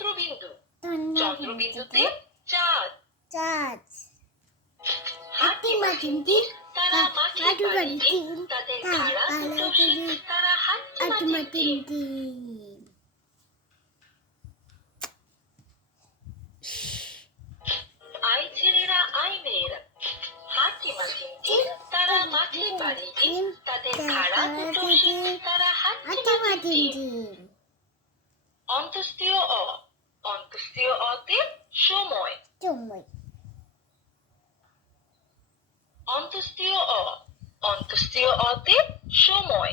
চন্দ্রবিন্দু, চন্দ্রবিন্দুতে চাঁদ। চাঁদ। হাতিমাটিম টিম, তারা মাঠে পাড়ি দিন, তাদের খাড়া দুটো শিং, তারা হাতিমাটিম টিম। আই ছেলেরা আই মেয়েরা, হাতিমাটিম টিম, তারা মাঠে পাড়ি দিন, তাদের খাড়া দুটো শিং, তারা হাতিমাটিম টিম। অন্তস্তীয় অ, অন্তস্তীয় অতে সময়। অন্তস্তীয় অ, অন্তস্তীয় অতে সময়।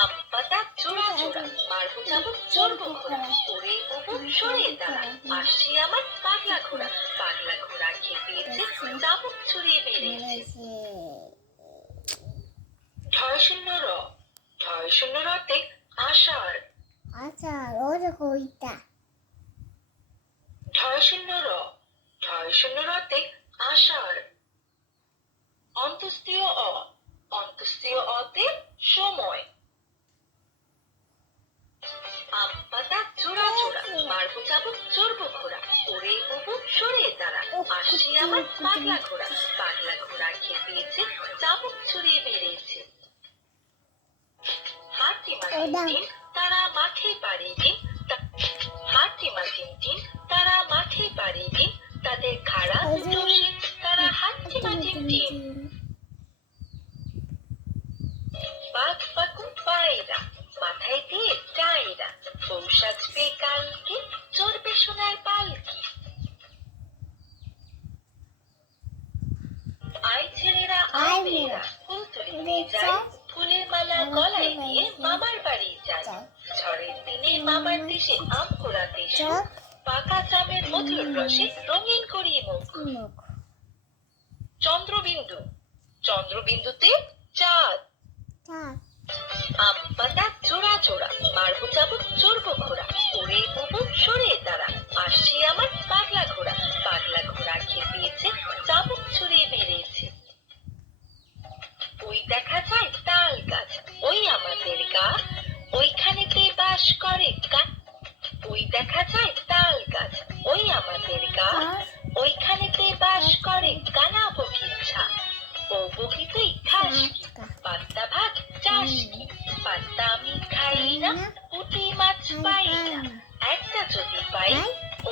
আম পাতা জোড়া জোড়া, মারবো চাবুক চড়বো ঘোড়া, ওরে বুবু সরে দাঁড়া, আসছি আমার পাগলা ঘোড়া। পাগলা ঘোড়া খেপিয়েছে, চাবুক ছুড়িয়ে মেরেছে। ঢয় শূন্য র, ঢয় শূন্য রতে আষাঢ়। ঢয় শূন্য র, ঢয় শূন্য রতে আষাঢ়। অন্তস্তীয় অ, অন্তস্তীয় অতে সময়। আম পাতা জোড়া জোড়া, মারবো চাবুক চড়বো ঘোড়া, ওরে বুবু সরে দাঁড়া, আসছি আমার পাগলা ঘোড়া। পাগলা ঘোড়া খেপিয়েছে, চাবুক ছুড়িয়ে মেরেছে। হাতিমাটিম টিম, তারা মাঠে পাড়ি দিন, হাতিমাটিম টিম, তারা মাঠে পাড়ি দিন, তাদের খাড়া দুটো শিং, তারা হাতিমাটিম টিম। বাঘ বাকুম পায়রা, মাথায় দিয়ে টায়রা, বউ সাজবে কালকে, চড়বে সোনার পালকি। আই ছেলেরা আই মেয়েরা, ফুল তুলিতে যাই, ফুলের মালা গলায় দিয়ে মামার বাড়ি যাই। ঝড়ের দিনে মামার দেশে আম কুড়াতে সুখ, পাকা জামের মধুর রসে রঙিন করি মুখ। চন্দ্রবিন্দু, চন্দ্রবিন্দুতে চাঁদ। আম পাতা জোড়া জোড়া, মারবো চাবুক চড়বো ঘোড়া, ওরে বুবু সরে দাঁড়া, আসছি আমার পাগলা ঘোড়া। পাগলা ঘোড়া খেপিয়েছে, চাবুক ছুড়িয়ে মেরেছে। ওই দেখা যায় তাল গাছ, ওই আমাদের গা, ওইখানেতে বাস করে কাক। ওই দেখা যায় তাল গাছ, ওই আমাদের গা, ওইখানেতে বাস করে কানা বগির ছা। ও বগি তুই খাস কি, পান্তা ভাত চাস কি, পান্তা আমি খাই না, পুঁটি মাছ পাই না, একটা যদি পাই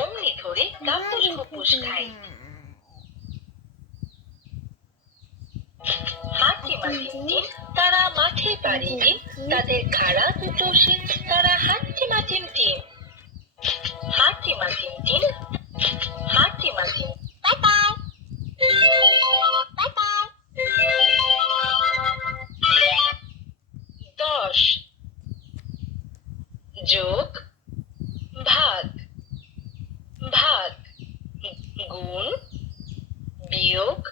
অমনি ধরে কাপুস কুপুস খাই। হাতিমাটিম টিম, তারা মাঠে পাড়ি দিন, তাদের খাড়া দুটো শিং, তারা হাতিমাটিম টিম। হাতিমাটিম টিম, হাতিমাটিম। Bye bye, bye bye. 10 যোগ ভাগ, ভাগ গুণ বিয়োগ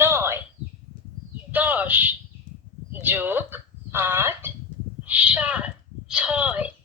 9। 10 যোগ 8 7 6